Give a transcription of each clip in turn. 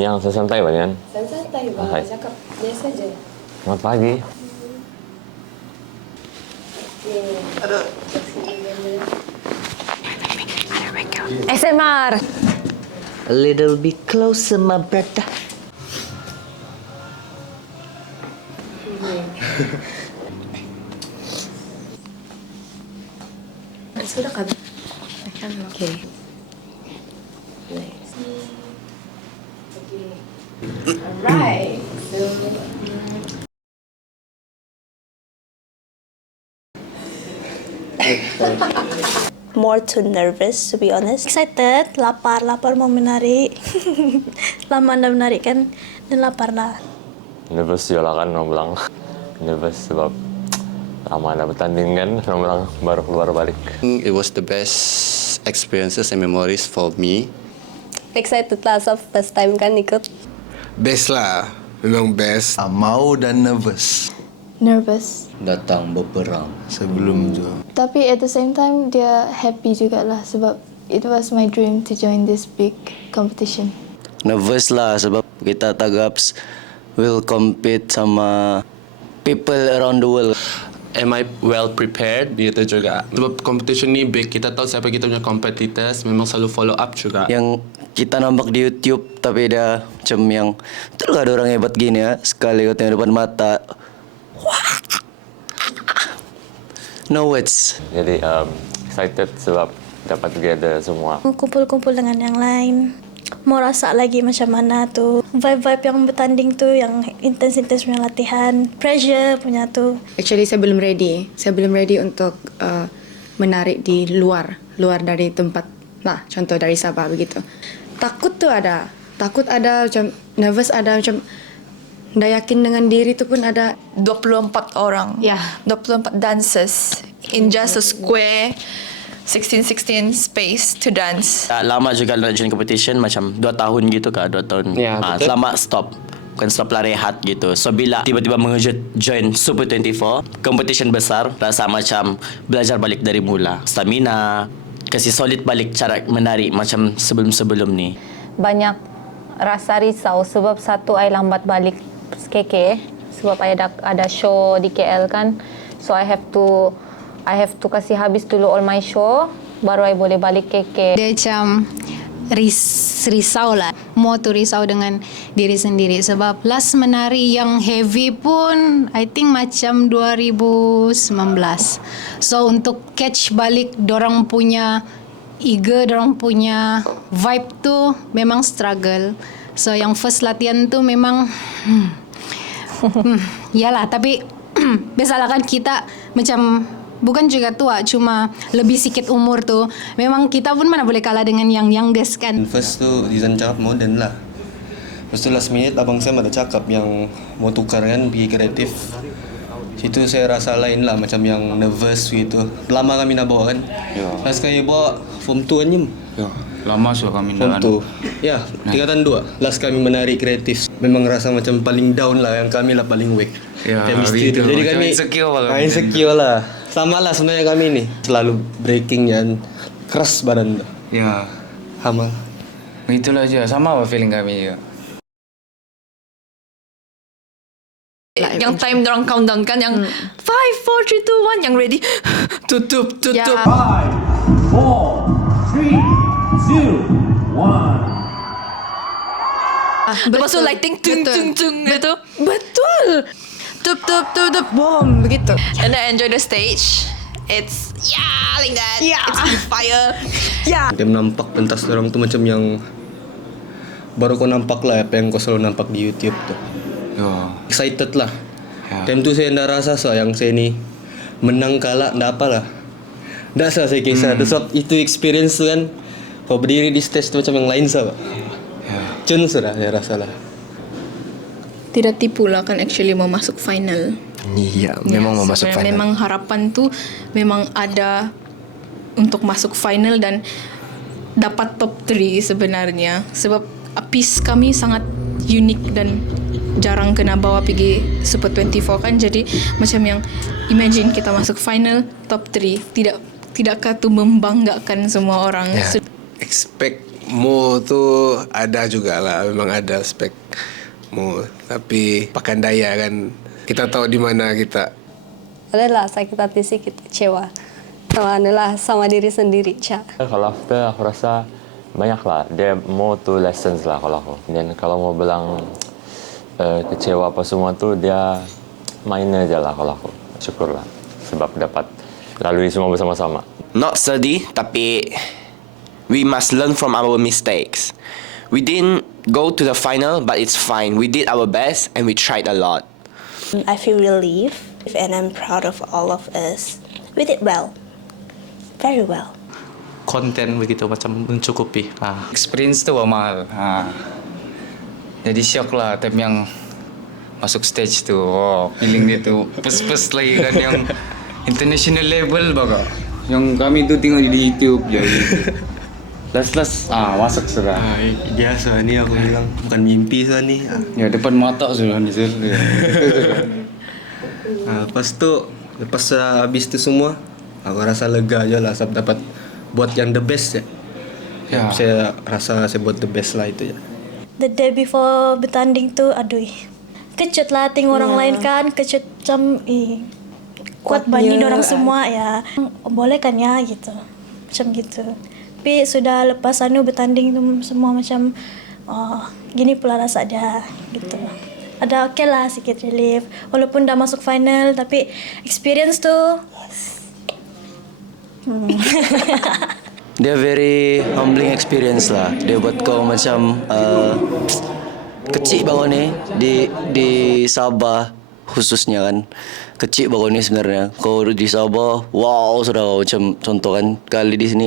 Yang santai banyak. Santai bang, cakap biasa aja. Selamat pagi. Aduh. SMR. A little bit closer, my brother. Sudah kan? Okay. Alright. More too nervous, to be honest. Excited, lapar mau menari. Lama anda menari kan, dan lapar lah. Nervous juga kan, orang bilang. Nervous sebab lama anda bertanding kan, orang bilang baru keluar balik. It was the best experiences and memories for me. Excited lah, so first time kan ikut. Best lah, memang best. Mau dan nervous Nervous. Datang berperang. sebelum tu. Tapi at the same time dia happy jugalah sebab it was my dream to join this big competition. Nervous lah sebab kita Tagaps will compete sama people around the world. Am I well prepared? Gitu juga. Sebab competition ni big, kita tahu siapa kita punya competitors, memang selalu follow up juga. Yang kita nampak di YouTube tapi dia macam yang betul ada orang hebat gini ya, sekali kau tengok depan mata. No words. Jadi excited sebab dapat together semua. Kumpul-kumpul dengan yang lain. Mau rasa lagi macam mana tuh. Vibe-vibe yang bertanding tuh, yang intens-intens punya latihan. Pressure punya tuh. Actually saya belum ready. Saya belum ready untuk menarik di luar dari tempat. Nah, contoh dari Sabah begitu. Takut tuh ada. Takut ada, macam nervous ada, macam nggak yakin dengan diri tu pun ada. 24 orang. Ya. 24 dancers in just a square 16 space to dance. Lama juga nak join competition macam 2 tahun gitu kah, 2 tahun. Ya, betul. Selama stop. Bukan stop lah, rehat gitu. So bila tiba-tiba join Super 24, competition besar, rasa macam belajar balik dari mula. Stamina, kasih solid balik cara menari macam sebelum-sebelum ni. Banyak rasa risau sebab satu I lambat balik KK sebab ada show di KL kan. So I have to kasih habis dulu all my show baru I boleh balik KK. Dia macam risau lah. More tu risau dengan diri sendiri sebab last menari yang heavy pun I think macam 2019. So untuk catch balik dorang punya eager, dorang punya vibe tu memang struggle. So yang first latihan tu memang yalah, tapi biasalah kan kita macam bukan juga tua, cuma lebih sikit umur tu. Memang kita pun mana boleh kalah dengan yang youngest kan. First tu Dizan cakap modern lah. Lepas tu last minute abang Sam ada cakap yang mau tukar kan, pergi kreatif. Situ saya rasa lain lah, macam yang nervous gitu. Lama kami nak bawa kan. Last kali bawa form 2 kan. Lama sudah kami Form 2. Ya, tingkatan 2. Last kami menari kreatif. Memang rasa macam paling down lah, yang kami lah paling weak. Ya, chemistry tu. Jadi kami insecure lah kami. Insecure lah. Sama lah sebenarnya kami ni. Selalu breaking dan keras badan tu. Ya, Hamal. itulah je. Sama apa feeling kami juga. Yang time dorang countdown kan yang 5, 4, 3, 2, 1 yang ready. Tutup. Ya. 5, 4, 3, 2, 1. Lepas tu lighting tung gitu. Betul. Tup, boom begitu. And I enjoy the stage. It's like that. It's on fire. Dia nampak pentas orang tu macam yang baru kau nampak lah apa yang kau selalu nampak di YouTube tu. Excited lah. Time tu saya ndak rasa yang saya ni menang kalah ndak apalah. Ndak sah saya kisah tu sebab itu experience tu kan. Kau berdiri di stage tu macam yang lain sah. Cun sudah saya rasa lah. Tidak tipu lah kan actually mau masuk final. Iya, memang mau masuk final. Memang harapan tu memang ada untuk masuk final dan dapat top 3 sebenarnya. Sebab piece kami sangat unik dan jarang kena bawa pergi Super 24 kan. Jadi macam yang imagine kita masuk final top 3. Tidakkah tu membanggakan semua orang? Expect Mo tu ada juga lah, memang ada spek Mo. Tapi pakai daya kan, kita tahu di mana kita. Adalah sakit hati sikit, kecewa. Sama diri sendiri, Cak. Kalau after aku rasa banyak lah. Dia more to lessons lah kalau aku. Dan kalau mau bilang kecewa apa semua tu, dia minor je lah kalau aku. Syukurlah sebab dapat lalui semua bersama-sama. Not sedih, tapi we must learn from our mistakes. We didn't go to the final, but it's fine. We did our best and we tried a lot. I feel relief and I'm proud of all of us. We did well. Very well. Konten begitu macam mencukupi. Experience tu mahal. Jadi shock lah time yang masuk stage tu. Feeling dia tu pes-pes lagi kan yang international level baga. Yang kami tu tengok di YouTube je. Last masuk sudah. Biasa ni aku bilang, bukan mimpi sudah ni. Ya depan mata sudah ni. Lepas habis tu semua, aku rasa lega je lah sebab dapat buat yang the best ya. Saya rasa saya buat the best lah itu ya. The day before bertanding tu, aduh, kecut lah tengok orang lain kan, kecut macam kuat banding orang semua ya. Boleh kan ya gitu, macam gitu. Tapi sudah lepas bertanding tu semua macam gini pula rasa dia gitu. Ada okey lah sikit relief. Walaupun dah masuk final, tapi experience tu Dia very humbling experience lah. Dia buat kau macam kecil bangun ni di Sabah khususnya kan. Kecil bangun ni sebenarnya. Kau di Sabah, wow sudah macam contoh kan. Kali di sini,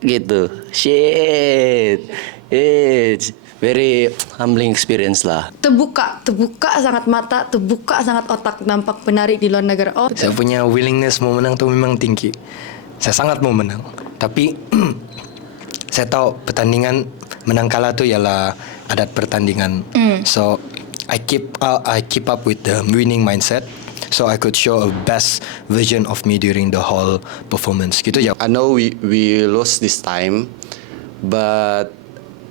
gitu. Shit. It's very humbling experience lah. Terbuka sangat mata, terbuka sangat otak, nampak penari di luar negara. Saya punya willingness mau menang tu memang tinggi. Saya sangat mau menang. Tapi saya tahu pertandingan menang kalah tu ialah adat pertandingan. So I keep up with the winning mindset. So I could show a best version of me during the whole performance. Gitu ya. I know we lost this time, but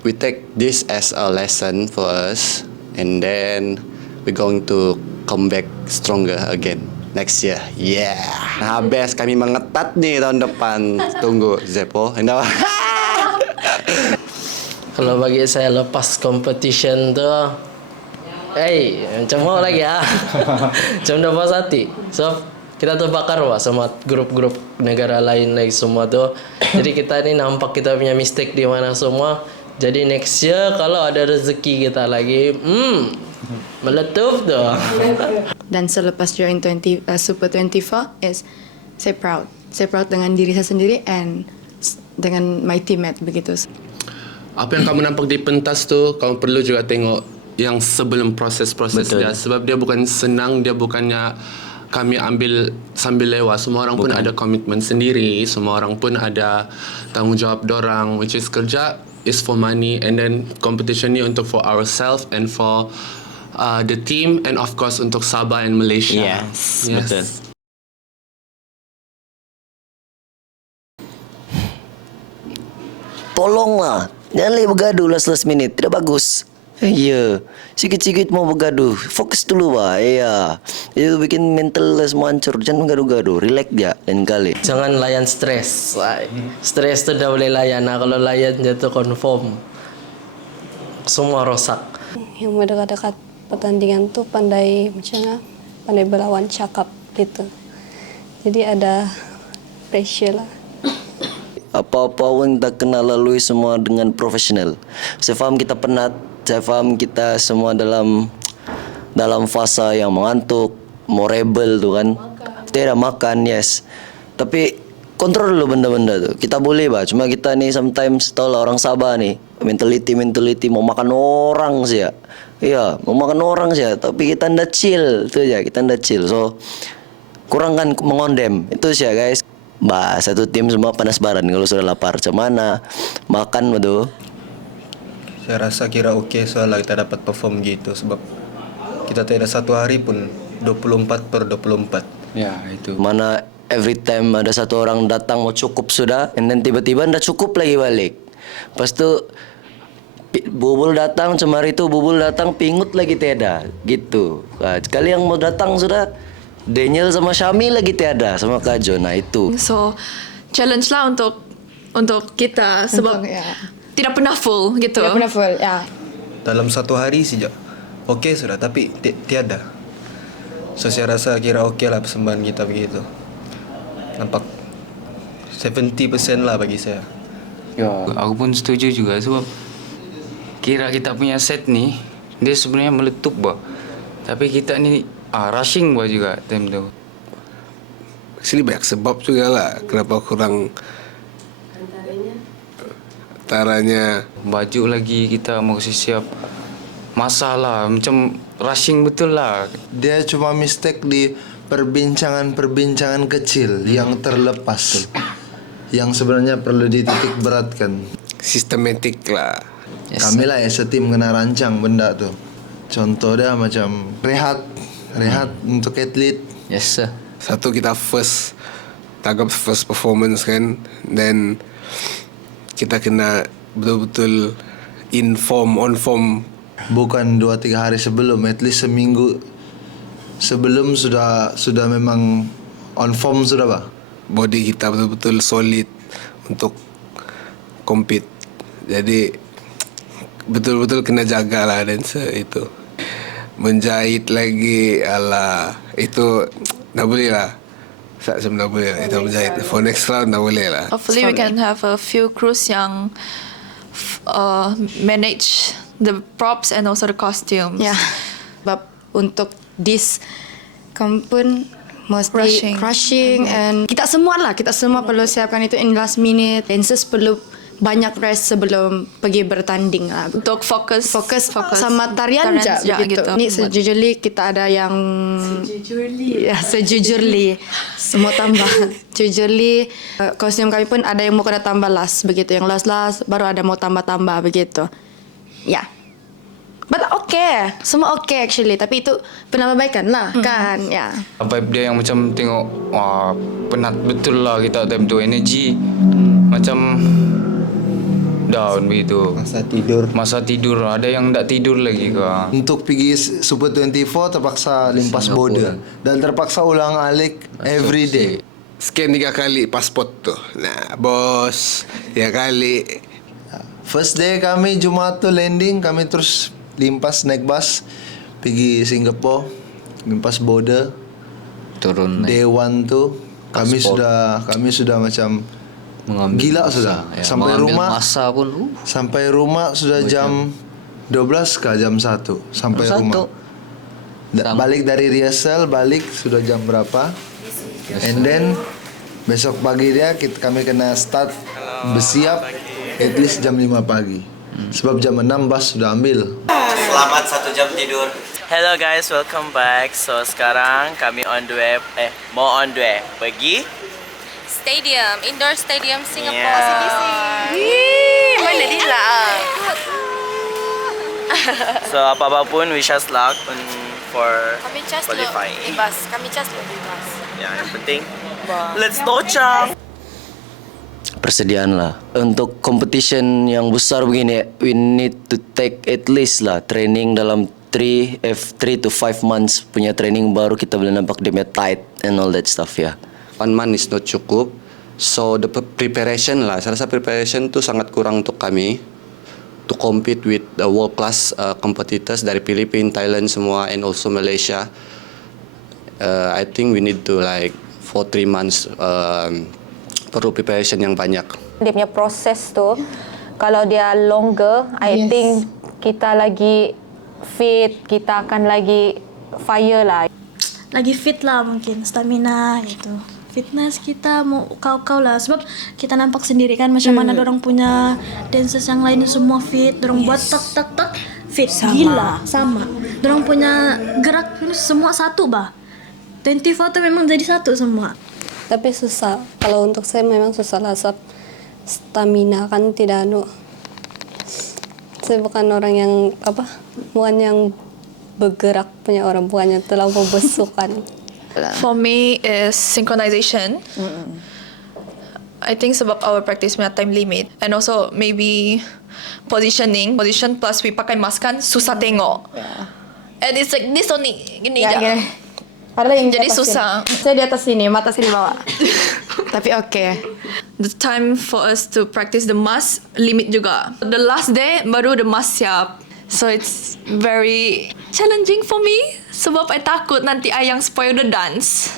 we take this as a lesson for us, and then we're going to come back stronger again next year. Yeah. Habis kami mengetat nih tahun depan. Tunggu Zepo. Kalau bagi saya lepas competition tu, macam mau lagi macam dah puas hati. So kita terbakar sama grup-grup negara lain lagi semua tu. Jadi kita ni nampak kita punya mistake di mana semua. Jadi next year kalau ada rezeki kita lagi, meletup tu. Dan selepas join Super 24 saya proud. Saya proud dengan diri saya sendiri and dengan my teammate begitu. Apa yang kamu nampak di pentas tu, kamu perlu juga tengok yang sebelum proses-proses dia. Sebab dia bukan senang, dia bukannya kami ambil sambil lewat. Semua orang pun ada komitmen sendiri, semua orang pun ada tanggungjawab dorang, which is kerja is for money, and then competition ni untuk for ourselves and for the team, and of course untuk Sabah and Malaysia. Yes. Betul. Tolonglah, jangan lagi bergaduh last minute, tidak bagus. Ya, sikit-sikit mau bergaduh, fokus dulu bah. Ya, itu bikin mental semua hancur. Jangan gaduh-gaduh, relax ya lain kali. Jangan layan stres. Stres tu dah boleh layan. Kalau layan jatuh confirm semua rosak. Yang mendekat-dekat pertandingan tu pandai pandai berlawan cakap gitu. Jadi ada pressure lah. Apa-apa pun tak kena lalui semua dengan profesional. Saya faham kita penat, saya faham kita semua dalam fasa yang mengantuk, mau rebel tu kan. Tidak makan, yes. Tapi kontrol dulu benda-benda tu. Kita boleh bah, cuma kita ni sometimes tahu lah orang Sabah ni, mentality mau makan orang saja. Iya, mau makan orang saja, tapi kita ndak chill, tu aja, kita ndak chill. So kurang kan mengondem. Itu saja guys. Bah, satu tim semua panas baran kalau sudah lapar. Macam mana makan betul? Saya rasa kira okey soalnya kita dapat perform gitu sebab kita tidak satu hari pun 24/24. Ya, itu. Mana every time ada satu orang datang mau cukup sudah, and then tiba-tiba ndak cukup lagi balik. Lepas tu Bubul datang cemari itu, bubul datang pingut lagi tiada gitu. Nah, sekali yang mau datang sudah Daniel sama Syami lagi tiada sama Kak Jo. Nah itu. So challenge lah untuk kita sebab tidak pernah full gitu. Tidak pernah full, ya. Dalam satu hari saja okey sudah, tapi tiada. So saya rasa kira okey lah persembahan kita begitu. Nampak 70% lah bagi saya. Ya, aku pun setuju juga sebab kira kita punya set ni dia sebenarnya meletup bah. Tapi kita ni rushing bah juga time tu. Actually banyak sebab juga lah kenapa kurang antaranya baju lagi kita mau siap masalah macam rushing betul lah. Dia cuma mistake di perbincangan-perbincangan kecil yang terlepas yang sebenarnya perlu dititik beratkan. Sistematik lah. Kami lah as a team kena rancang benda tu. Contoh dia macam rehat untuk atlet. Yes sir. Satu kita tanggap first performance kan, then kita kena betul-betul on form. Bukan 2-3 hari sebelum, at least seminggu sebelum sudah memang on form sudah bah. Body kita betul-betul solid untuk compete. Jadi betul-betul kena jagalah dancer itu. Menjahit lagi itu tak boleh lah. Tak boleh lah. Itu menjahit. For next round tak boleh lah. Hopefully we can have a few crews yang manage the props and also the costumes. Ya. Sebab untuk this pun mesti rushing and kita semua perlu siapkan itu in last minute. Dancers perlu banyak rest sebelum pergi bertanding lah. Untuk fokus sama tarian je gitu. Ni sejujurly kita ada yang sejujurly semua tambah. Jujurly kostum kami pun ada yang mau kena tambah last begitu. Yang last baru ada mau tambah begitu. Ya. But okay, semua okay actually. Tapi itu penambahbaikan lah kan. Ya. Vibe dia yang macam tengok penat betul lah kita time tu, energy macam down begitu. Masa tidur ada yang tak tidur lagi ke. Untuk pergi Super 24 terpaksa limpas border dan terpaksa ulang alik every day. Scan 3 kali pasport tu. Nah, bos, 3 kali. First day kami Jumaat tu landing, kami terus limpas naik bus pergi Singapore, limpas border. Turun day 1 tu kami sudah macam gila sudah. Sampai rumah masa pun sampai rumah sudah jam 12 ke jam 1 sampai rumah. Balik dari rehearsal sudah jam berapa? And then besok pagi kami kena start bersiap at least jam 5 pagi. Sebab jam 6 bus sudah ambil. Selamat 1 jam tidur. Hello guys, welcome back. So sekarang kami on the way pergi Indoor Stadium Singapore Yeah. OCBC. Mana dia lah? So apa-apapun wish us luck for Kami just qualifying. bebas. Kami just bebas. Ya, yang penting let's docang. Persediaan lah. Untuk competition yang besar begini, we need to take at least lah training dalam 3 to 5 months punya training baru kita boleh nampak dia punya tight and all that stuff ya. 1 month is not cukup. So the preparation lah, saya rasa preparation tu sangat kurang untuk kami to compete with the world class competitors dari Philippines, Thailand semua and also Malaysia. I think we need to for 3 months perlu preparation yang banyak. Dia punya proses tu kalau dia longer, I think kita lagi fit, kita akan lagi fire lah. Lagi fit lah mungkin, stamina gitu. Fitness kita mau kau lah sebab kita nampak sendiri kan macam mana dorang punya dancers yang lain semua fit, dorang buat tak fit gila sama. Dorang punya gerak semua satu bah. 24 tu memang jadi satu semua. Tapi susah. Kalau untuk saya memang susah lah sebab stamina kan tidak saya bukan orang yang bukan yang bergerak punya orang, bukannya terlalu besukan. For me is synchronization. I think sebab our practice punya time limit and also maybe position plus we pakai mask kan susah tengok. And it's like this only gini Ya, je. gini. Padahal yang di Jadi atas susah. sini. Saya di atas sini, mata sini bawah. Tapi oke. The time for us to practice the mask limit juga. The last day baru the mask siap. So it's very challenging for me sebab I takut nanti I yang spoil the dance.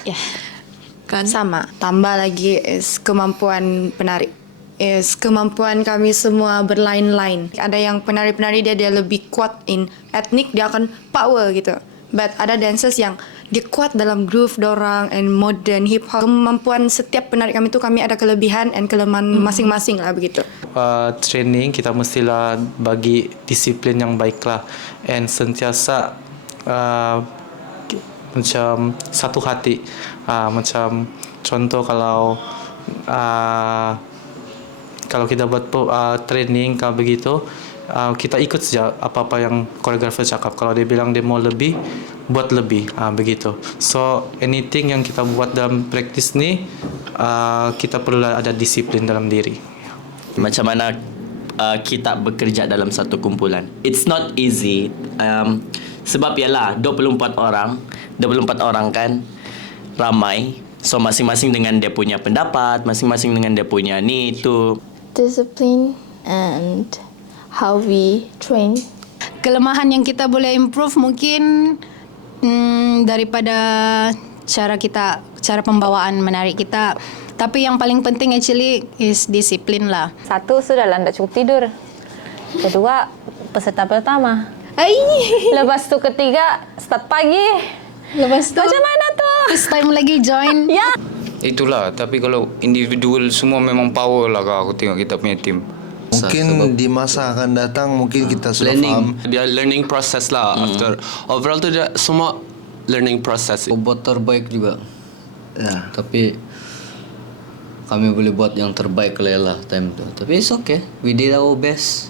Kan? Sama. Tambah lagi is kemampuan penari. Is kemampuan kami semua berlain-lain. Ada yang penari-penari dia lebih kuat in etnik, dia akan power gitu. But ada dancers yang dia kuat dalam groove dorang and modern hip hop. Kemampuan setiap penari kami tu kami ada kelebihan and kelemahan masing-masing lah begitu. Training kita mestilah bagi disiplin yang baik lah and sentiasa macam satu hati. Macam contoh kalau kita buat training kalau begitu, kita ikut saja apa-apa yang koreografer cakap. Kalau dia bilang dia mau lebih, buat lebih, begitu. So anything yang kita buat dalam practice ni, kita perlu ada disiplin dalam diri. Macam mana kita bekerja dalam satu kumpulan. It's not easy. Sebab ialah 24 orang kan, ramai. So masing-masing dengan dia punya pendapat, masing-masing dengan dia punya ni itu. Discipline and how we train. Kelemahan yang kita boleh improve mungkin daripada cara pembawaan menarik kita. Tapi yang paling penting actually is disiplin lah. Satu, sudahlah tak cukup tidur. Kedua, peserta pertama. Lepas tu ketiga, start pagi. Lepas tu macam mana tu? First time lagi join. Ya. Itulah, tapi kalau individual semua memang power lah kalau aku tengok kita punya team. Mungkin di masa akan datang mungkin kita sudah faham. Dia learning process lah. After overall tu dia semua learning process. Buat terbaik juga. Ya. Tapi kami boleh buat yang terbaik lah time tu. Tapi it's okay. We did our best.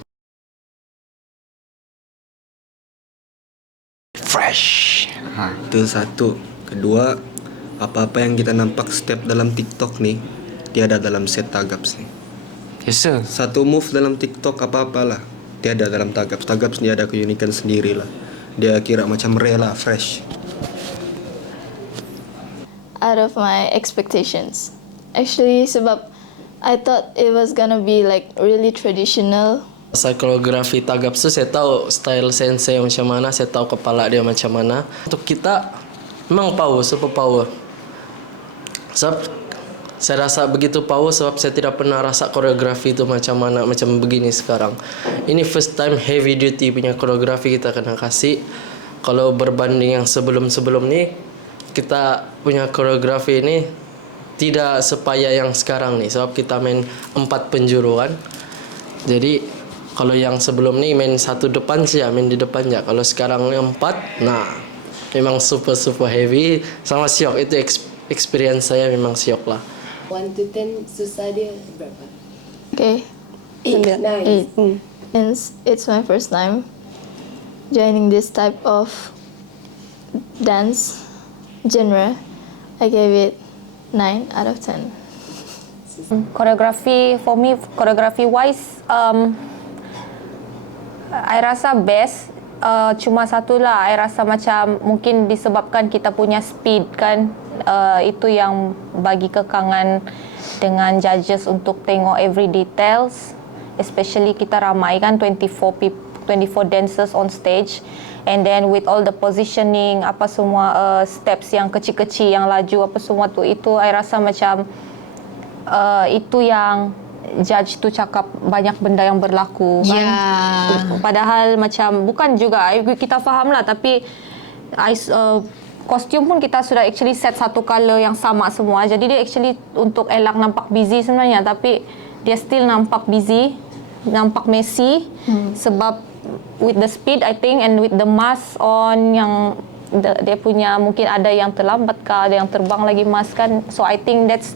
Fresh. Itu satu. Kedua, apa-apa yang kita nampak step dalam TikTok nih, tiada dalam set Tagaps nih. Yes sir. Satu move dalam TikTok apa-apalah, tiada dalam Tagaps. Tagaps ni ada keunikan sendiri lah. Dia kira macam rela, fresh. Out of my expectations. Actually, sebab I thought it was gonna be like really traditional. Pasal koreografi Tagaps tu saya tahu style sensei macam mana, saya tahu kepala dia macam mana. Untuk kita memang power, super power. Sebab saya rasa begitu power sebab saya tidak pernah rasa koreografi itu macam mana, macam begini sekarang. Ini first time heavy duty punya koreografi kita kena kasih. Kalau berbanding yang sebelum-sebelum ni, kita punya koreografi ini tidak sepayah yang sekarang ni. Sebab kita main 4 penjuru kan. Jadi kalau yang sebelum ni main satu depan saja, main di depan je. Kalau sekarang ni 4, nah memang super heavy. Sama syok, itu experience saya memang syok lah. 1 to 10 susah dia berapa? Okay. 8. It's my first time joining this type of dance genre. I gave it 9 out of 10. Koreografi, for me, koreografi wise, I rasa best. Cuma satulah, I rasa macam mungkin disebabkan kita punya speed kan. Itu yang bagi kekangan dengan judges untuk tengok every details. Especially kita ramai kan, 24 dancers on stage. And then with all the positioning, apa semua steps yang kecil-kecil, yang laju, apa semua tu, itu I rasa macam itu yang judge tu cakap banyak benda yang berlaku kan. Padahal macam bukan juga, kita faham lah, tapi kostum pun kita sudah actually set satu color yang sama semua. Jadi dia actually untuk elak nampak busy sebenarnya, tapi dia still nampak busy, nampak messy. Sebab with the speed I think and with the mask on yang dia punya mungkin ada yang terlambat kah, ada yang terbang lagi mask kan. So I think that's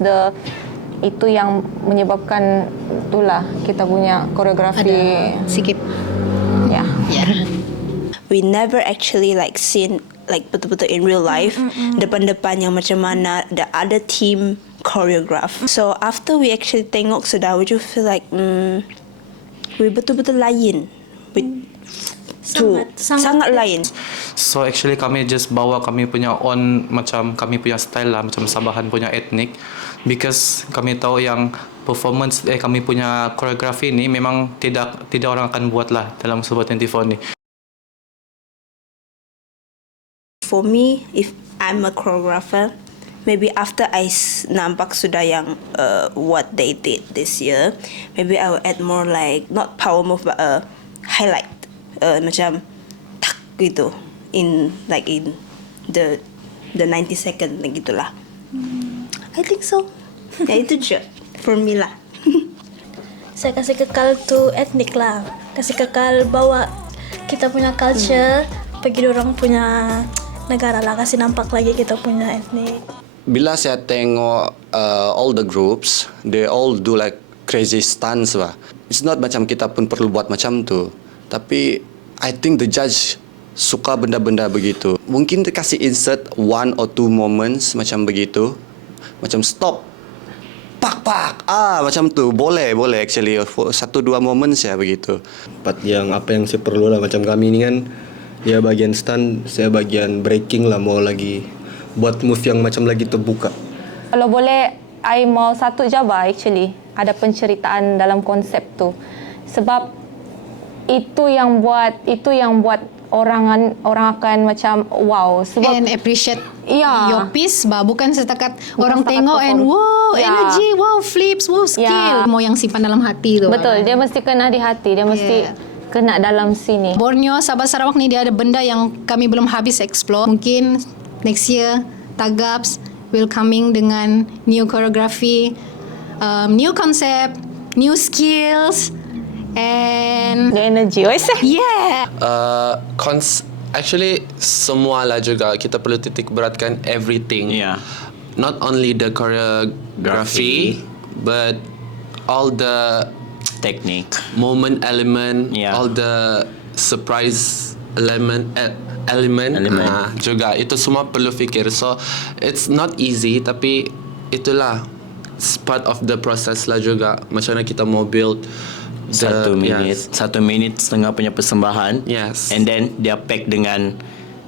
itu yang menyebabkan itulah kita punya koreografi ada sikit. Yeah. We never actually like seen like betul-betul in real life depan-depan yang macam mana the other team choreograph. So after we actually tengok sudah, would you feel like we betul-betul lain with sangat lain. So actually kami just bawa kami punya own macam kami punya style lah, macam Sabahan punya etnik, because kami tahu yang performance kami punya koreografi ni memang tidak orang akan buat lah dalam Super 24 ni. For me, if I'm a choreographer, maybe after I nampak sudah yang what they did this year, maybe I will add more like not power move but highlight, macam tak gitu in the 90 second gitulah. I think so. Ya itu je for me lah. Saya kasih kekal to etnik lah. Kasih kekal bawa kita punya culture pergi dorang punya negara lah. Kasih nampak lagi kita punya etnik. Bila saya tengok all the groups, they all do like crazy stunts lah. It's not macam kita pun perlu buat macam tu. Tapi I think the judge suka benda-benda begitu. Mungkin dia kasih insert 1 or 2 moments macam begitu. Macam stop. Pak. Macam tu. Boleh actually. 1-2 moments ya begitu. Apa yang saya perlu lah. Macam kami ni kan, dia bagian stun, saya bagian breaking lah. Mau lagi buat move yang macam lagi terbuka. Kalau boleh, I mau satu je actually. Ada penceritaan dalam konsep tu. Sebab itu yang buat orang akan macam wow. Sebab and appreciate your piece, bukan setakat orang tengok and wow, energy, wow, flips, wow, skill. Mau yang simpan dalam hati tu. Betul, dia mesti kena di hati, dia mesti kena dalam sini. Borneo, Sabah Sarawak ni dia ada benda yang kami belum habis explore. Mungkin next year Tagaps will coming dengan new choreography, new concept, new skills and the energy. Yeah. Actually semua lah juga kita perlu titik beratkan everything. Not only the choreography but all the technique, moment element, all the surprise element juga itu semua perlu fikir. So it's not easy tapi itulah part of the process lah juga. Macam mana kita mau build 1 minit setengah punya persembahan. And then dia pack dengan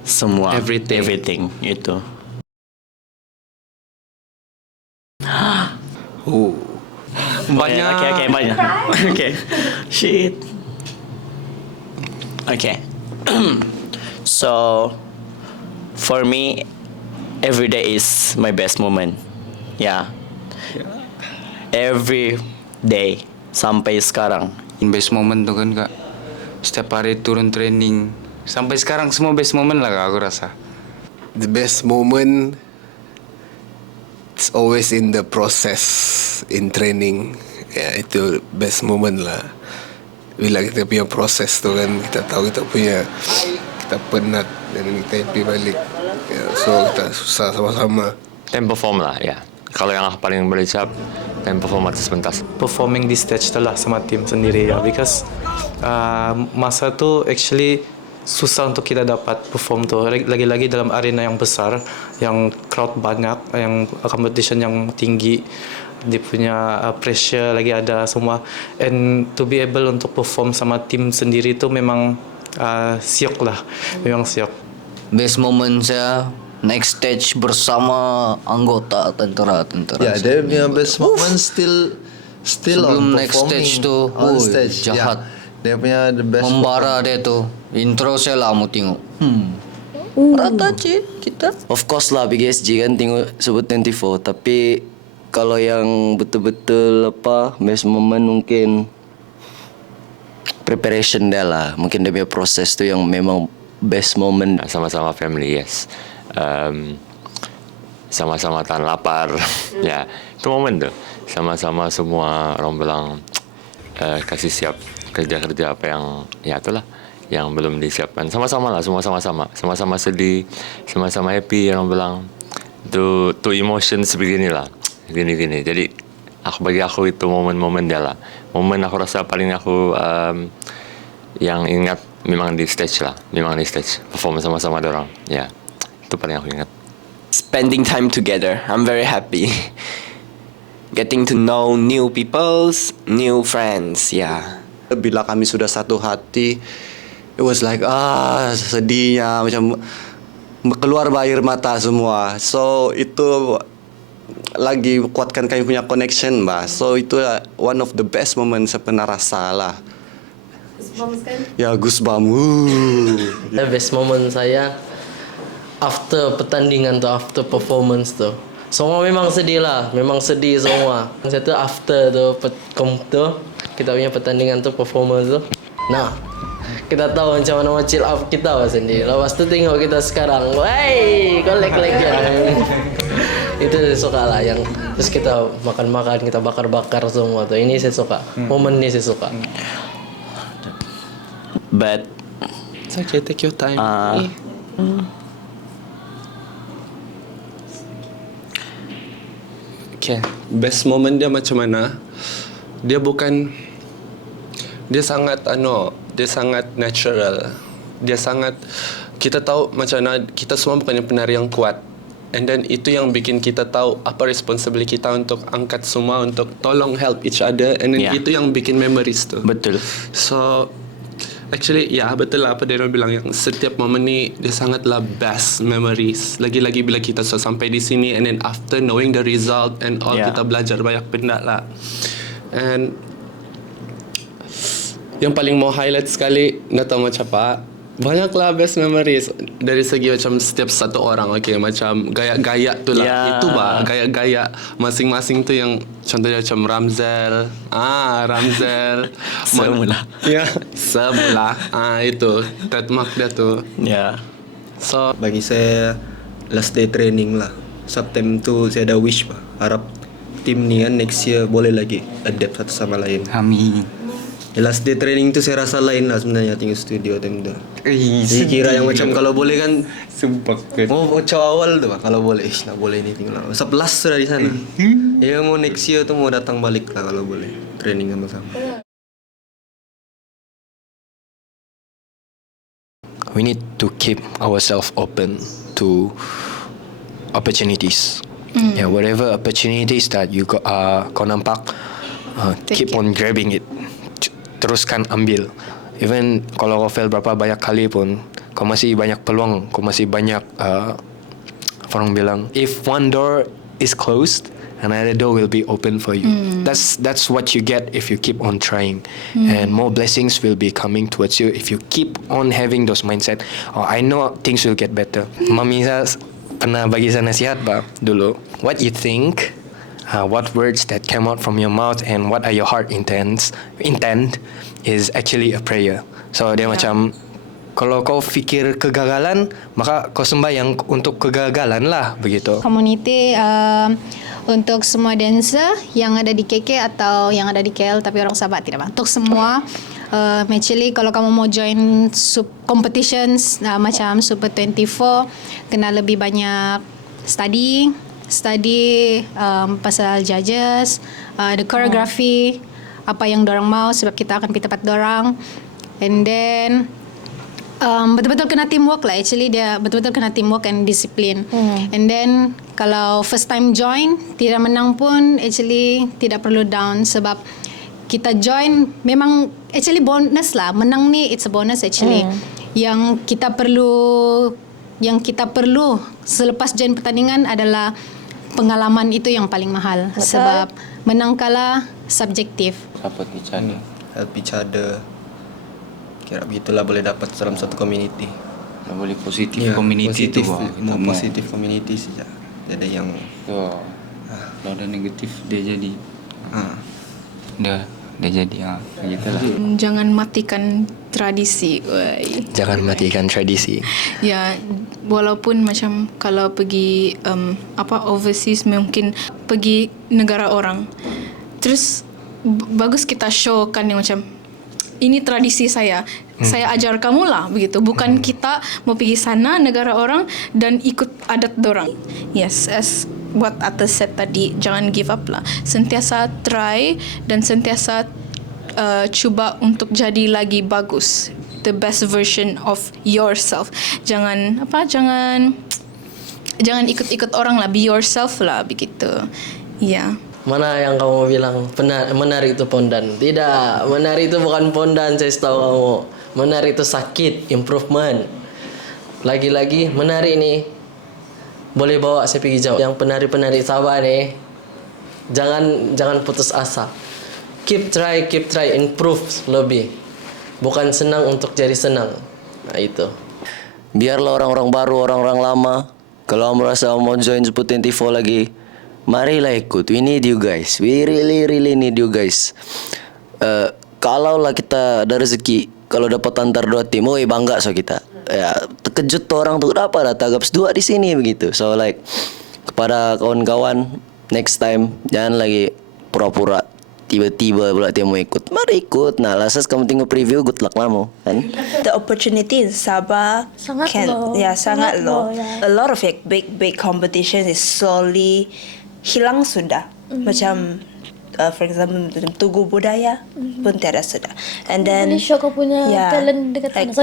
semua everything itu. Banyak. Okay, banyak. Okay. Shit. Okay. So for me, every day is my best moment. Every day sampai sekarang. Best moment tu kan kak, setiap hari turun training sampai sekarang semua best moment lah kak, aku rasa. The best moment it's always in the process in training. Ya itu best moment lah. Bila kita punya proses tu kan, kita tahu kita penat dan kita happy balik. So kita susah sama-sama. Time perform lah Kalau yang aku paling boleh cakap, time perform atas pentas. Performing di stage tu lah sama tim sendiri because masa tu actually susah untuk kita dapat perform tu. Lagi-lagi dalam arena yang besar, yang crowd banyak, yang competition yang tinggi, dia punya pressure lagi ada semua. And to be able untuk perform sama tim sendiri tu memang siok lah, memang siok. Best moment saya next stage bersama anggota tentera. Ya, dia punya best moment still sebelum on next stage tu on stage. jahat. Dia punya the best membara dia tu. Intro saya lah mau tengok. Rata je kita. Of course lah BGSG kan tengok Super 24, tapi kalau yang betul-betul best moment mungkin preparation dia lah. Mungkin dia punya proses tu yang memang best moment. Sama-sama family, yes. Sama-sama tahan lapar. Itu momen tu. Sama-sama semua orang bilang kasih siap kerja-kerja apa yang itulah yang belum disiapkan. Sama-sama lah, semua sama-sama. Sama-sama sedih, sama-sama happy. Orang bilang tu emotions beginilah. Gini-gini. Jadi bagi aku itu momen-momen dia lah. Momen aku rasa paling aku yang ingat memang di stage lah. Memang di stage. Perform sama-sama dorang. Itu paling aku ingat. Spending time together. I'm very happy. Getting to know new peoples, new friends. Bila kami sudah satu hati, it was like sedihnya macam keluar air mata semua. So itu lagi kuatkan kami punya connection, bah. So itu one of the best moment saya pernah rasa lah. Goosebumps kan? Ya, goosebumps. The best moment saya after pertandingan tu, after performance tu. Semua memang sedih lah, memang sedih semua. Saya tu after tu, kita punya pertandingan tu, performance tu. Nah, kita tahu macam mana mau chill up kita sendiri. Lepas tu tengok kita sekarang, wey, collect ya. Itu saya suka lah, yang terus kita makan-makan, kita bakar-bakar semua tu. Ini saya suka, momen ini saya suka. But it's okay, take your time. Okay, best moment dia macam mana? Dia sangat natural. Dia sangat, kita tahu macam mana, kita semua bukannya penari yang kuat. And then itu yang bikin kita tahu apa responsibility kita untuk angkat semua, untuk tolong help each other. And then itu yang bikin memories tu. Betul. So actually, betul lah apa Daniel bilang, yang setiap momen ni dia sangatlah best memories. Lagi-lagi bila kita sudah sampai di sini, and then after knowing the result and all, kita belajar banyak benda lah. And yang paling mau highlight sekali, nak tahu macam apa? Banyaklah best memories dari segi macam setiap satu orang. Okay, macam gaya-gaya tu lah. Itu gaya-gaya masing-masing tu, yang contohnya macam Ramzel. Semula. Semula. Itu trademark dia tu. So bagi saya last day training lah. September tu saya ada wish, pak. Harap tim ni kan next year boleh lagi adapt satu sama lain. Amin. Last day training tu saya rasa lain lah sebenarnya tinggal studio time tu. Jadi kira yang macam kalau boleh kan sumpah mau coba awal tu, pak. Kalau boleh, nak boleh ni tinggal 11 sudah di sana. Ya mau next year tu mau datang balik lah kalau boleh training sama-sama. We need to keep ourselves open to opportunities. Yeah, whatever opportunities that you got, kau nampak, keep on grabbing it. Teruskan ambil. Even kalau kau fail berapa banyak kali pun, kau masih banyak peluang, kau masih banyak orang bilang, if one door is closed, another door will be open for you. That's what you get if you keep on trying. And more blessings will be coming towards you if you keep on having those mindset. Oh, I know things will get better. Mami saya pernah bagi saya nasihat dulu. What you think, what words that came out from your mouth, and what are your heart intend is actually a prayer. So dia macam, kalau kau fikir kegagalan, maka kau sembahyang untuk kegagalan lah, begitu. Community untuk semua dancer yang ada di KK atau yang ada di KL tapi orang Sabah, tidak, untuk semua. Actually kalau kamu mau join competitions macam Super 24, kena lebih banyak study pasal judges, the choreography, apa yang dorang mau, sebab kita akan pergi tempat dorang. And then betul-betul kena teamwork lah. Actually dia betul-betul kena teamwork and disiplin. And then kalau first time join, tidak menang pun actually tidak perlu down, sebab kita join memang actually bonus lah. Menang ni it's a bonus actually. Yang kita perlu selepas join pertandingan adalah pengalaman, itu yang paling mahal. Betul. Sebab menang kalah subjektif. Support each other. Help each other. Kira begitulah boleh dapat dalam satu community. Boleh positif community tu. Positif community saja. Jadi yang kalau ada negatif dia jadi dia jadi begitulah. Jangan matikan tradisi. Jangan matikan tradisi. Ya, walaupun macam kalau pergi overseas, mungkin pergi negara orang, terus bagus kita show kan yang macam ini tradisi saya ajar kamu lah, begitu. Bukan kita mau pergi sana negara orang dan ikut adat dorang. Yes, as what Atta said tadi, jangan give up lah. Sentiasa try dan sentiasa cuba untuk jadi lagi bagus, the best version of yourself. Jangan ikut-ikut orang lah, be yourself lah, begitu. Ya. Mana yang kamu bilang menari itu pondan? Tidak, menari itu bukan pondan, saya tahu kamu. Menari itu sakit, improvement. Lagi-lagi menari ini boleh bawa saya pergi jauh. Yang penari-penari Sabah nih, jangan putus asa. Keep try, improve lebih. Bukan senang untuk jadi senang. Nah itu. Biarlah orang-orang baru, orang-orang lama, kalau merasa mau join Sebut 24 lagi, marilah ikut. We need you guys. We really need you guys. Kalau lah kita ada rezeki, kalau dapat antar 2 tim, bangga so kita. Ya, terkejut tuh orang tuh, kenapa ada Tagaps 2 di sini begitu. So like kepada kawan-kawan, next time jangan lagi pura-pura tiba-tiba pula dia mau ikut. Mari ikut. Nah, lasas kamu tengok preview, good luck lah mo, kan? The opportunity in Sabah Sangat low. sangat low. Yeah. A lot of big competition is slowly hilang sudah. Macam for example Tugu Budaya pun tiada sudah. And then Malaysia kau punya talent dekat sana.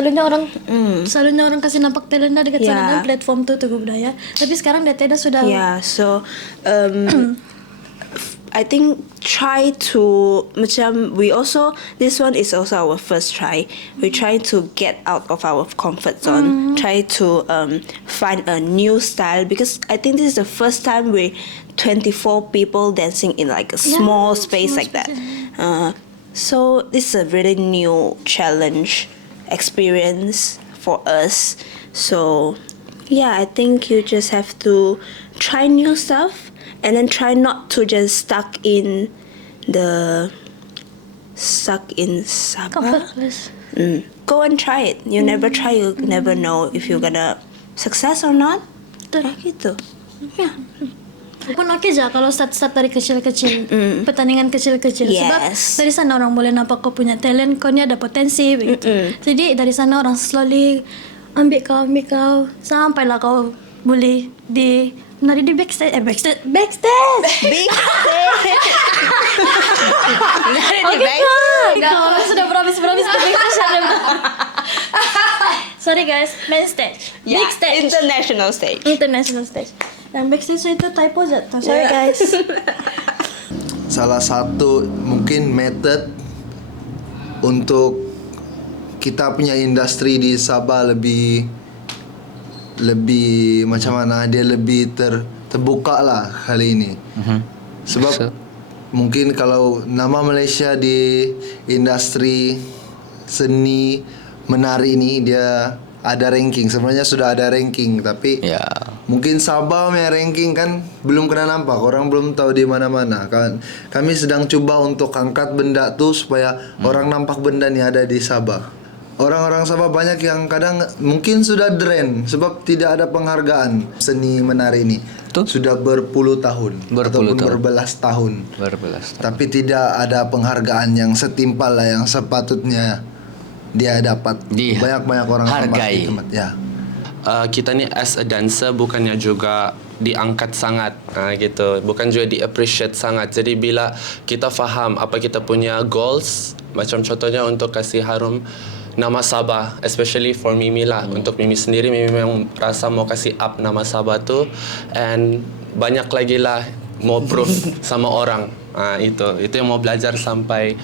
Selalunya orang kasih nampak talent dah dekat sana kan, platform Tugu Budaya. Tapi sekarang dia tiada sudah. So I think try to macam we also, this one is also our first try. We try to get out of our comfort zone. Try to find a new style, because I think this is the first time we 24 people dancing in like a small space like that. So this is a really new challenge experience for us. So yeah, I think you just have to try new stuff. And then try not to just stuck in Sabah. Go and try it. You never try, you never know if you're gonna success or not. Gitu. Yeah. Pun okey je kalau start dari kecil-kecil, pertandingan kecil-kecil. Sebab dari sana orang boleh nampak kau punya talent, kau ni ada potensi begitu. Jadi dari sana orang slowly ambil kau sampailah kau boleh nari di backstage. Nari di backstage. Orang sudah berhabis ke backstage. Sorry guys, main stage. Big stage. International stage. Yang backstage itu typo je. Sorry guys. Salah satu mungkin method untuk kita punya industri di Sabah lebih macam mana, dia lebih terbuka lah kali ini. Sebab mungkin kalau nama Malaysia di industri seni menari ini dia ada ranking. Sebenarnya sudah ada ranking, tapi mungkin Sabah punya ranking kan belum kena nampak. Orang belum tahu di mana-mana kan. Kami sedang cuba untuk angkat benda tu supaya orang nampak benda ni ada di Sabah. Orang-orang Sabah banyak yang kadang mungkin sudah drain sebab tidak ada penghargaan seni menari ini. Sudah berpuluh tahun ataupun berbelas tahun. Tapi tidak ada penghargaan yang setimpal lah yang sepatutnya dia dapat. Banyak-banyak orang hargai. Kita ni as a dancer bukannya juga diangkat sangat gitu, bukan juga di appreciate sangat. Jadi bila kita faham apa kita punya goals, macam contohnya untuk kasih harum nama Sabah, especially for Mimi lah. Untuk Mimi sendiri, Mimi memang rasa mau kasih up nama Sabah tu, and banyak lagi lah mau proof sama orang. Itu yang mau belajar sampai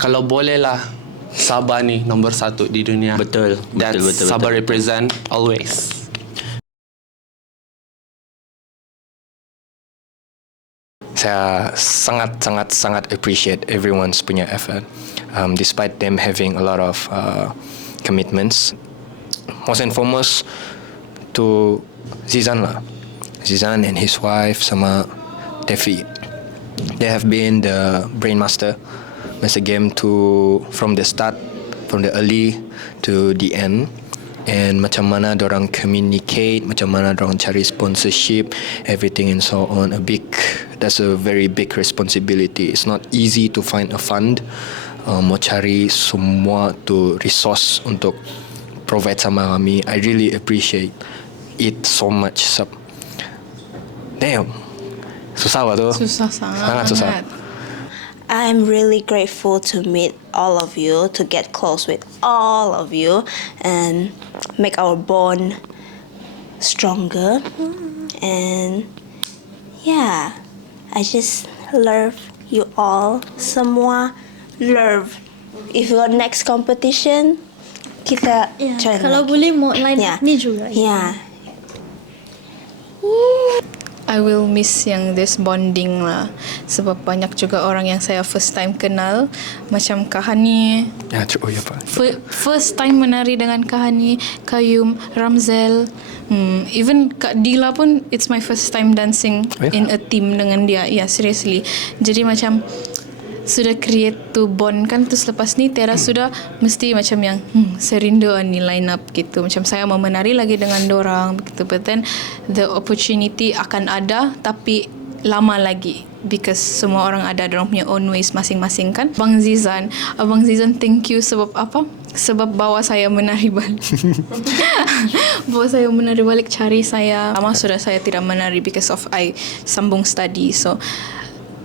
kalau boleh lah Sabah ni nombor 1 di dunia. Betul. Sabah represent always. Saya sangat appreciate everyone's punya effort. Despite them having a lot of commitments, most and foremost to Zizan and his wife sama Tefi. They have been the brainmaster Master Game from the start, from the early to the end. And macam mana dorang communicate, macam mana dorang cari sponsorship, everything and so on. That's a very big responsibility. It's not easy to find a fund. Mau cari semua tu resource untuk provide sama kami. I really appreciate it so much. Damn, susah lah tu. Sangat susah. I'm really grateful to meet all of you, to get close with all of you, and make our bond stronger. And yeah, I just love you all. Semua love. If your next competition, kita join Kalau lagi. boleh mau line up ni juga. Ya. I will miss yang this bonding lah. Sebab banyak juga orang yang saya first time kenal. Macam Kahani. Ya, oh ya Pak. First time menari dengan Kahani, Kayum, Ramzel. Even Kak Dila pun, it's my first time dancing in a team dengan dia. Ya, seriously. Jadi macam sudah create tu bond kan. Terus lepas ni Tiara sudah mesti macam yang saya rindu ni line up gitu. Macam saya mau menari lagi dengan dorang begitu. But then the opportunity akan ada tapi lama lagi because semua orang ada dorang punya own ways masing-masing kan. Abang Zizan thank you sebab apa? Sebab bawa saya menari balik. Bawa saya menari balik, cari saya. Lama sudah saya tidak menari because of I sambung study. So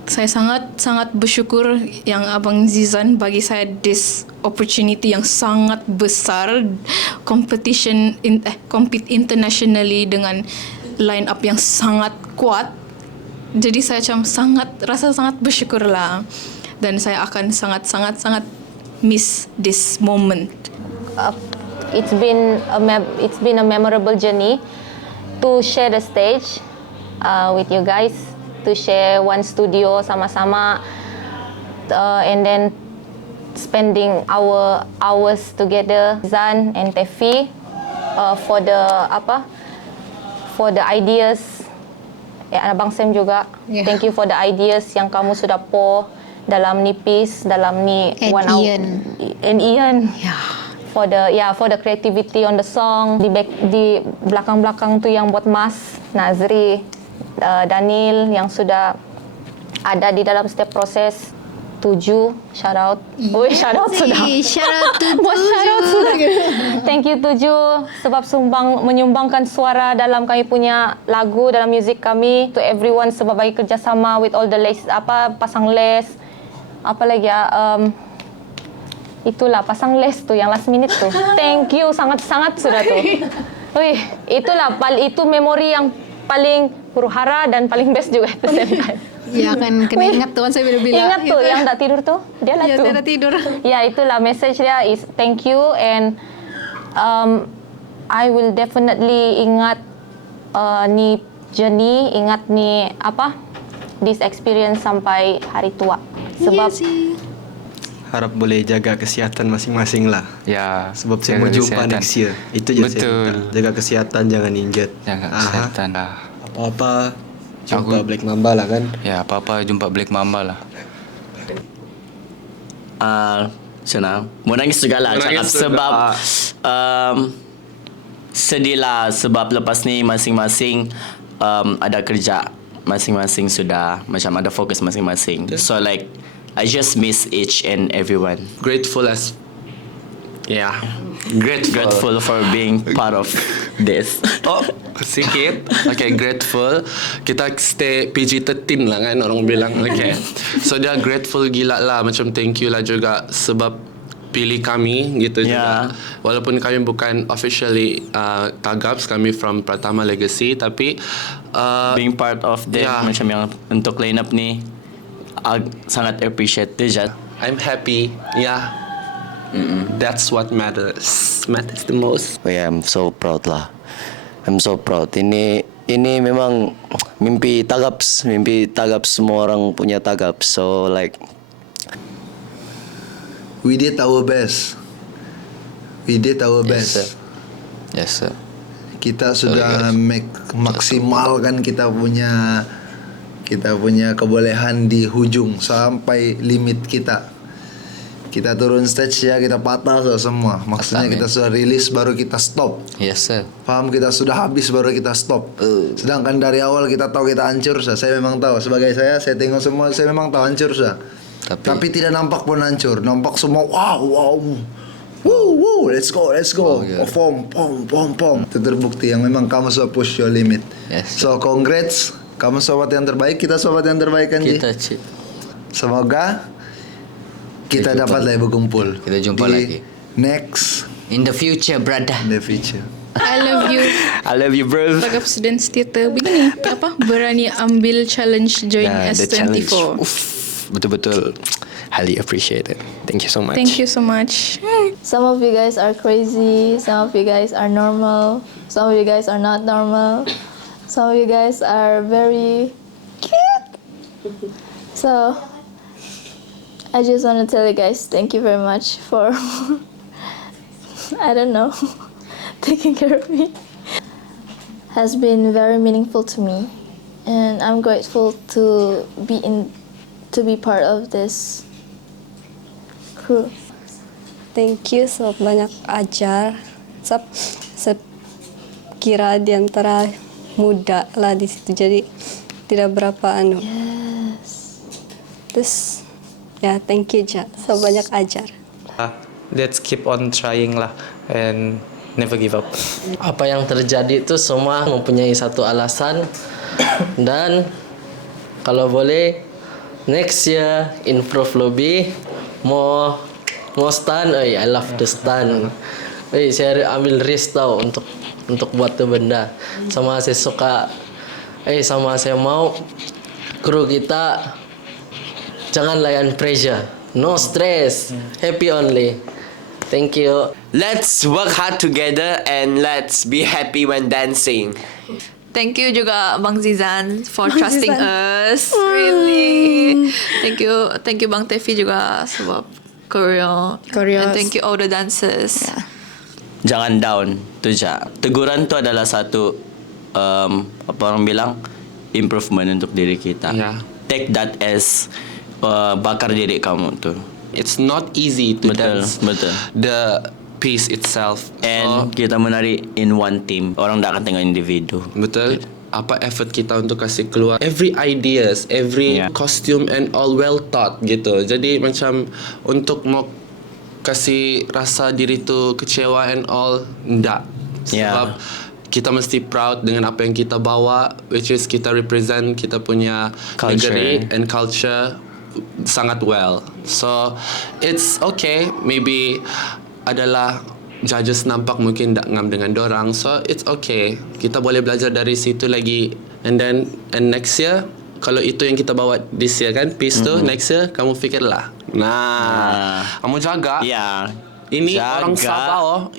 saya sangat bersyukur yang Abang Zizan bagi saya this opportunity yang sangat besar, compete internationally dengan line up yang sangat kuat. Jadi saya macam rasa sangat bersyukur lah, dan saya akan sangat miss this moment. It's been a memorable journey to share the stage with you guys, to share one studio sama-sama, and then spending our hours together, Zan and Tefi, for the ideas. Abang Sam juga, thank you for the ideas yang kamu sudah pour dalam nipis, dalam ni And one Ian. hour. And Ian. For the creativity on the song. Di belakang-belakang tu yang buat Mas, Nazri, Daniel yang sudah ada di dalam setiap proses. 7, shout out. Shout out sudah. Shout out to Buat shout out 7. sudah. Thank you 7 sebab menyumbangkan suara dalam kami punya lagu, dalam muzik kami. To everyone sebab bagi kerjasama with all the les, pasang les. Apa lagi ya? Itulah pasang les tu yang last minute tu. Thank you sangat-sangat sudah tu. Itu memori yang paling huru-hara dan paling best juga at the same time. Ya kan kena ingat tuan saya bila-bila. Ingat tu yang tak tidur tu. Dia lah tu. Dia tak tidur. Ya, itulah message dia is thank you, and I will definitely ingat ni journey, ingat ni this experience sampai hari tua. Sebab harap boleh jaga kesihatan masing-masing lah. Ya. Sebab saya mau jumpa next year. Itu je saya minta. Jaga kesihatan, jangan injet. Jaga kesihatan lah. Apa-apa jumpa Black Mamba lah kan. Ya, apa-apa jumpa Black Mamba lah. Senang. Mau nangis juga lah cakap sebab sedih lah sebab lepas ni masing-masing ada kerja, masing-masing sudah macam ada fokus masing-masing. So like I just miss each and everyone. Grateful for being part of this. Sikit. Okay, grateful. Kita stay PG-13 lah kan orang bilang. Okay. So dia grateful gila lah. Macam thank you lah juga sebab pilih kami gitu juga. Walaupun kami bukan officially Tagaps, kami from Pratama Legacy, tapi being part of them macam yang untuk line up ni sangat appreciate je. I'm happy. That's what matters the most. Oh yeah, I'm so proud lah. I'm so proud. Ini memang mimpi Tagaps semua orang punya Tagaps. So like we did our best. Yes sir. Kita sudah maksimalkan kita punya kebolehan di hujung sampai limit kita. Kita turun stage ya, kita patah semua. Maksudnya kita sudah rilis baru kita stop. Yes sir. Paham, kita sudah habis baru kita stop. Sedangkan dari awal kita tahu kita hancur sah. Saya memang tahu, sebagai saya tengok semua, saya memang tahu hancur sah. Tapi tidak nampak pun hancur. Nampak semua wow. Woo, let's go. Pom. Itu terbukti yang memang kamu sudah push your limit. Yes. So congrats, kamu sobat yang terbaik, kita sobat yang terbaik kan. Kita Cik. Semoga kita dapat lagi berkumpul. Kita jumpa di lagi. Next. In the future, brother. In the future. I love you. I love you, bro. Sebagai student theater begini apa berani ambil challenge join The challenge. S24. Uff, betul-betul highly appreciated. Thank you so much. Thank you so much. Some of you guys are crazy, some of you guys are normal, some of you guys are not normal, some of you guys are very cute. So, I just want to tell you guys thank you very much for, I don't know, taking care of me. Has been very meaningful to me, and I'm grateful to be part of this crew. Thank you sebab banyak ajar. Sebab kira di antara muda lah di situ, jadi tidak berapa Yes. Terus ya thank you Ja sebab banyak ajar. Let's keep on trying lah and never give up. Apa yang terjadi itu semua mempunyai satu alasan dan kalau boleh next year improve lebih, more stunt. I love the stunt. Saya ambil risk tau untuk buat tu benda. Sama saya suka sama saya mau kru kita jangan layan pressure, no stress, happy only. Thank you. Let's work hard together and let's be happy when dancing. Thank you juga Bang Zizan for trusting us. Really. Thank you Bang Tefi juga sebab choreo. And thank you all the dancers. Jangan down, tu je. Teguran tu adalah satu apa orang bilang improvement untuk diri kita. Take that as bakar diri kamu tu. It's not easy to dance the piece itself. And kita menari in one team. Orang tak akan tengok individu. Betul. Apa effort kita untuk kasih keluar every ideas, every costume and all well thought gitu. Jadi macam untuk mau kasih rasa diri tu kecewa and all, enggak. Sebab kita mesti proud dengan apa yang kita bawa, which is kita represent kita punya negeri and culture sangat well. So it's okay, maybe adalah judges nampak mungkin tak ngam dengan dorang, so it's okay, kita boleh belajar dari situ lagi. And next year kalau itu yang kita bawa this year kan, piece tu next year kamu fikirlah, kamu jaga. Ini jaga. Orang Sabah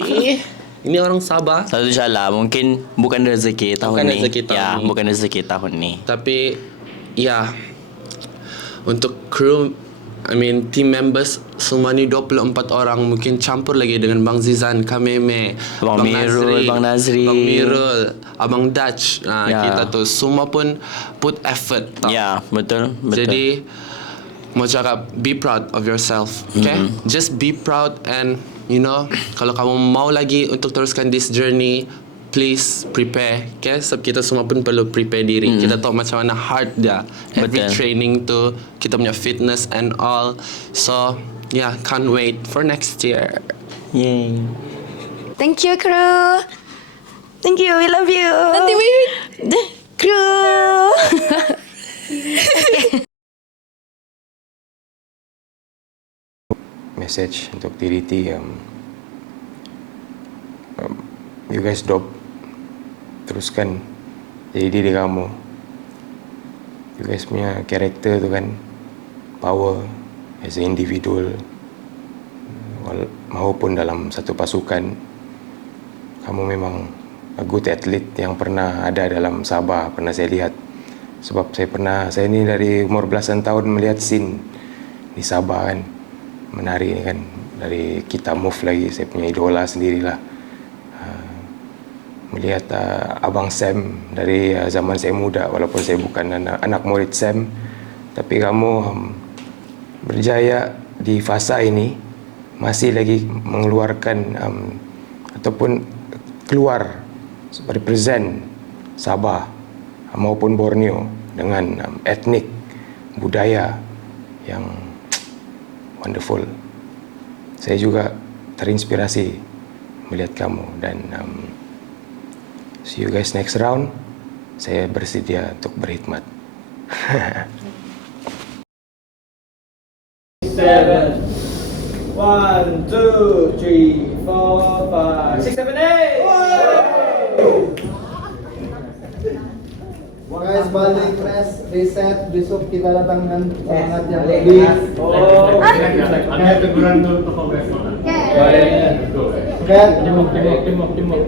ini orang Sabah. Satu jalan mungkin bukan rezeki tahun ni. Bukan rezeki tahun ni. Tapi untuk crew, team members semua ni 24 orang, mungkin campur lagi dengan Bang Zizan, Kameme, Bang Nazri, Bang Mirul, Abang Dutch. Kita tu semua pun put effort. Betul. Jadi mau cakap, be proud of yourself, okay? Just be proud and kalau kamu mau lagi untuk teruskan this journey, please prepare, okay? Sebab kita semua pun perlu prepare diri. Kita tahu macam mana hard dia. Every training tu, kita punya fitness and all. So, can't wait for next year. Yay. Thank you, crew. Thank you, we love you. Nanti crew. Message untuk TDT, you guys dope. Teruskan jadi diri kamu. You guys punya karakter tu kan, power as an individual maupun dalam satu pasukan. Kamu memang a good athlete yang pernah ada dalam Sabah, pernah saya lihat. Sebab saya ni dari umur belasan tahun melihat scene di Sabah kan, menari ni kan, dari Kita Move lagi, saya punya idola sendirilah. Melihat Abang Sam dari zaman saya muda, walaupun saya bukan anak murid Sam, tapi kamu berjaya di fasa ini, masih lagi mengeluarkan ataupun keluar represent Sabah maupun Borneo dengan etnik budaya yang wonderful. Saya juga terinspirasi melihat kamu dan see you guys next round. Saya bersedia untuk berkhidmat. 7 1 2 3 4 5 6 7 8 Guys, balik, rest, reset. Besok kita datang dengan semangat yang lebih. Ada teguran dulu untuk kongres. Oke. Timok.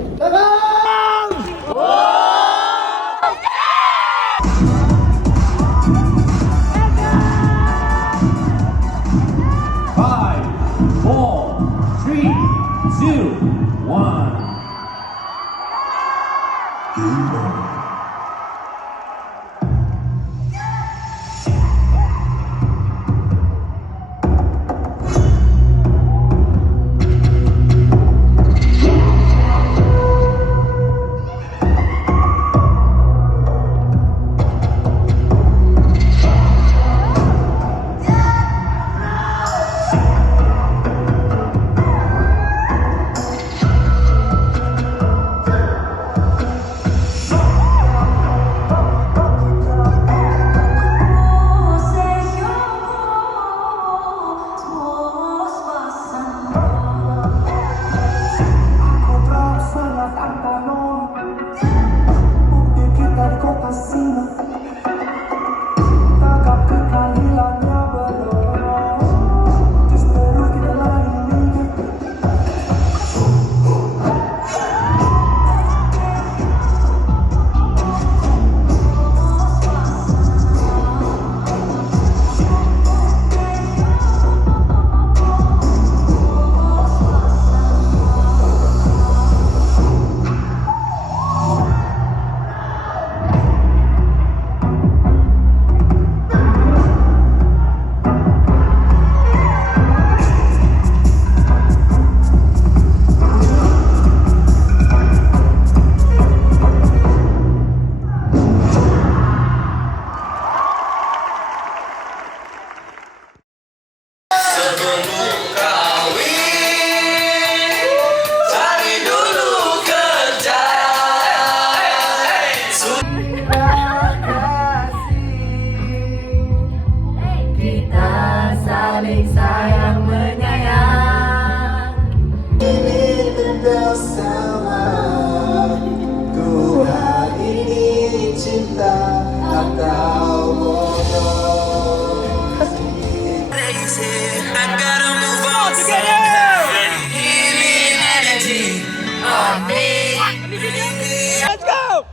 Let's go!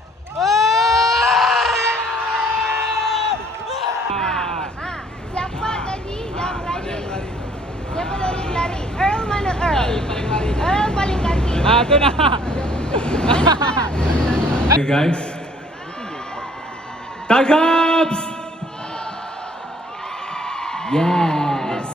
Siapa tadi yang lari? Siapa tadi yang lari? Earl mana Earl? Earl paling kaki. Itu nah. Hey guys. Tagaps! Yes.